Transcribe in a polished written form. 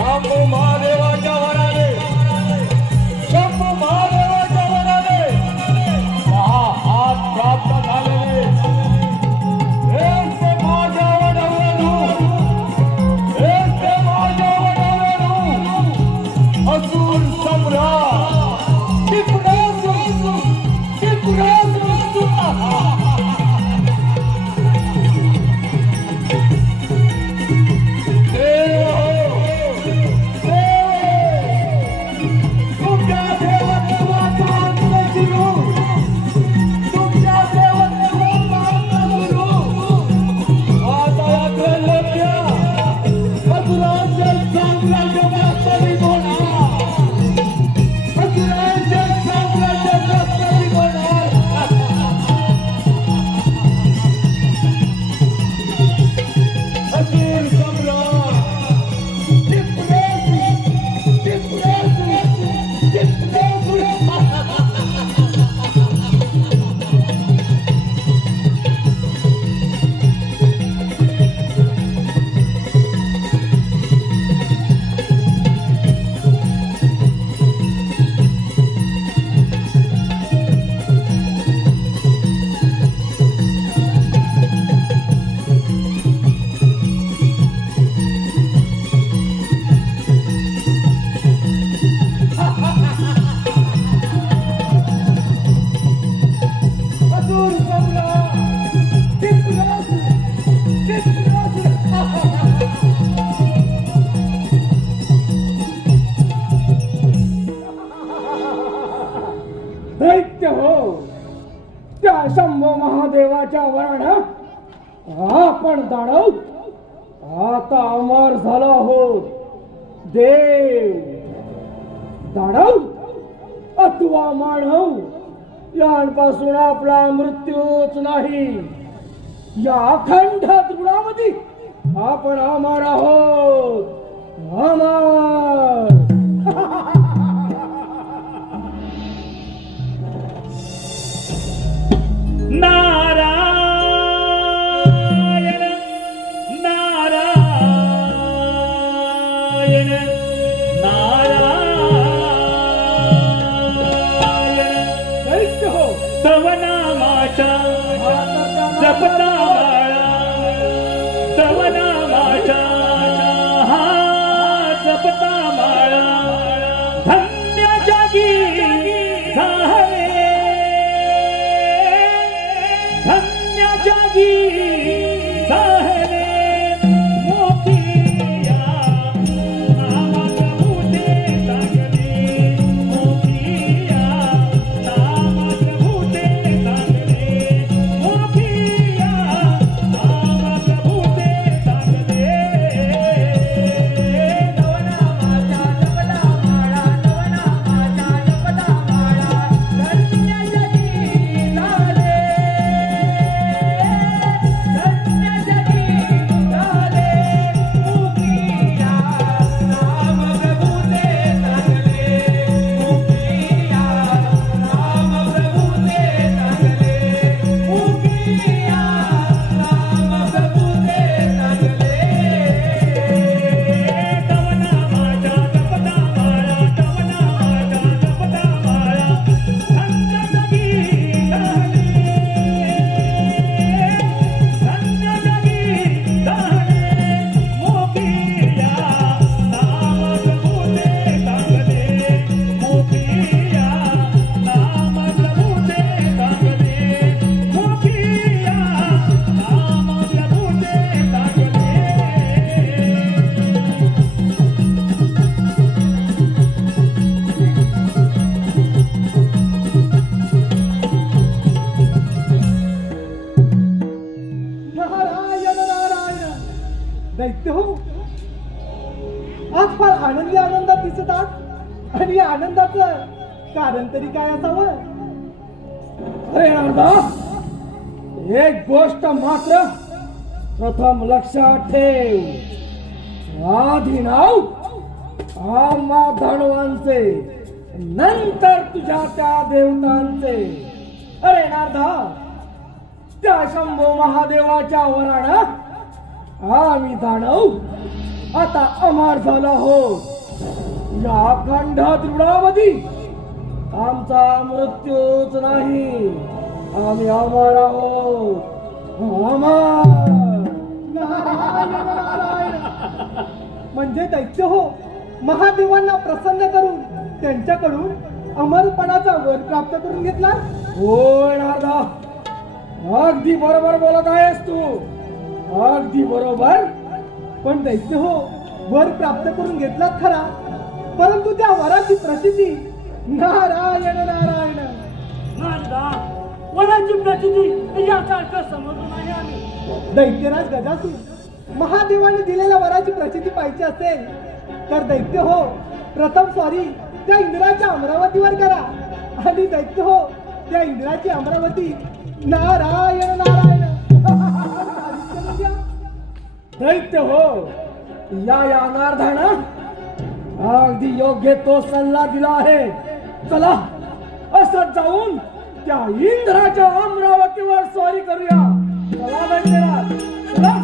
शंभू महादेवाच्या वराने शंभू महादेवाच्या वराने 6 हात प्राप्त झालेले हे माझ्या वडावरू हे माझ्या वडावरू असुर सम्राट टिपरासु दैत्य हो त्या शंभू महादेवाच्या वरानं आपण दानव आता अमर झाला आहोत. देव दानव अथवा मानव यांपासून आपला मृत्यूच नाही. या अखंड तृणामध्ये आपण अमर आहोत. अमर नारायण नारायण नारायण दैत्य हो तव नामाच्या जपता बाळा तव नामाच्या जपता बाळा धन्य जागी झाले धन्य जागी झाले मोठिया नामाच्या भूते लागले मोठिया नामाच्या भूते लागले मोठिया नामाच्या भूते लागले नवनामाच्या जपता माळा नवनामाच्या जपता माळा धन्य जागी झाले दैत्य हो आज फार आनंदी आनंदात दिसत आहात आणि या आनंदाचं कारण तरी काय असावं. अरे नारदा एक गोष्ट मात्र प्रथम लक्षात ठेव. आधी नाव आम्हा धनवांचे नंतर तुझ्या त्या देवतांचे. अरे नारदा त्या शंभो महादेवाच्या वरानं आम्ही दानव आता अमर झाला हो. या अखंड त्रिपुरावधी आमचा मृत्यूच नाही, आम्ही अमर आहोत. अमर. म्हणजे दैत्य हो महादेवांना प्रसन्न करून त्यांच्याकडून अमरपणाचा वर प्राप्त करून घेतला. हो नारदा, अगदी बरोबर बोलत आहेस तू, अगदी बरोबर. पण दैत्य हो वर प्राप्त करून घेतला खरा, परंतु त्या वराची प्रसिद्धी नारायण नारायण. नारदा, वराची प्रसिद्धी यासारखं समजून नाही आम्ही. दैत्यराज गजासूर महादेवाने दिलेल्या वराची प्रसिद्धी पाहिजे असेल तर दैत्य हो प्रथम स्वारी त्या इंद्राच्या अमरावतीवर करा. आणि दैत्य हो त्या इंद्राची अमरावती नारायण नारायण. दैत्य हो या अनार्धानं अगदी योग्य तो सल्ला दिला आहे. चला असं जाऊन त्या इंद्राच्या अमरावतीवर स्वारी करूया. चला दैत्यराज चला.